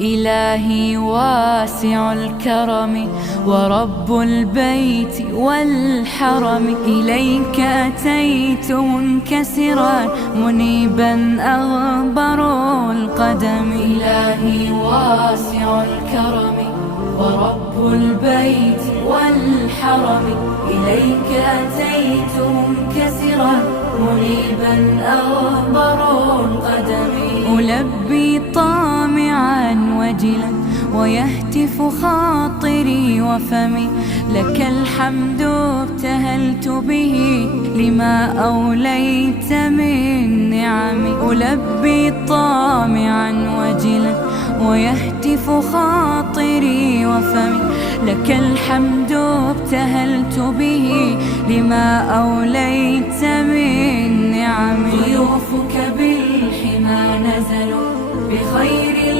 إلهي واسع الكرم ورب البيت والحرم، إليك أتيت منكسرا منيبا أغبر القدم. إلهي واسع الكرم ورب البيت والحرم، إليك أتيت منكسرا منيبا أغبر القدم. ألبي طامعا وجلا ويهتف خاطري وفمي، لك الحمد ابتهلت به لما أوليت من نعم. ألبي طامعا وجلا ويهتف خاطري وفمي، لك الحمد ابتهلت به لما أوليت من نعم. ضيوفك بالحمى نزلوا بخير